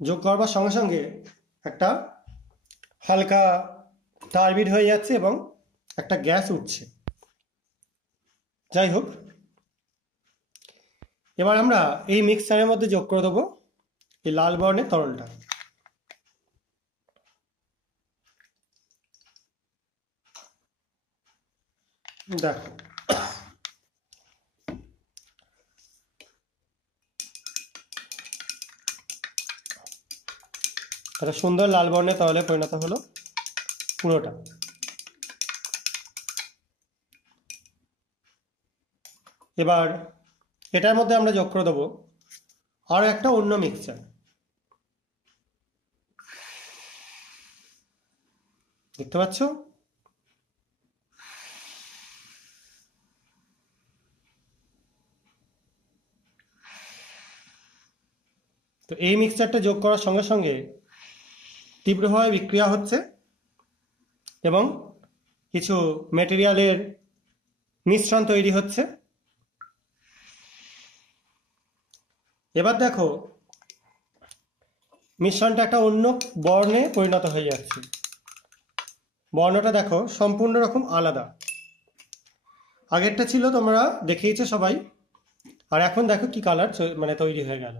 যোগ করবার সঙ্গে সঙ্গে একটা হালকা তার বের হয়ে যাচ্ছে এবং একটা গ্যাস উঠছে। যাই হোক, এবার আমরা এই মিক্সচারের মধ্যে যোগ করে দেবো এই লাল বর্ণের তরলটা। দেখো, একটা সুন্দর লাল বর্ণের তরলে পরিণত হলো পুরোটা। এবার এটার মধ্যে আমরা যোগ করে দেবো আরো একটা অন্য মিক্সচার। দেখতে পাচ্ছ? তো এই মিক্সচারটা যোগ করার সঙ্গে সঙ্গে তীব্রভাবে বিক্রিয়া হচ্ছে এবং কিছু মেটেরিয়ালের মিশ্রণ তৈরি হচ্ছে। এবার দেখো, মিশ্রণটা একটা অন্য বর্ণে পরিণত হয়ে যাচ্ছে। বর্ণটা দেখো সম্পূর্ণ রকম আলাদা। আগেরটা ছিল তোমরা দেখেইছো সবাই, আর এখন দেখো কি কালার মানে তৈরি হয়ে গেল।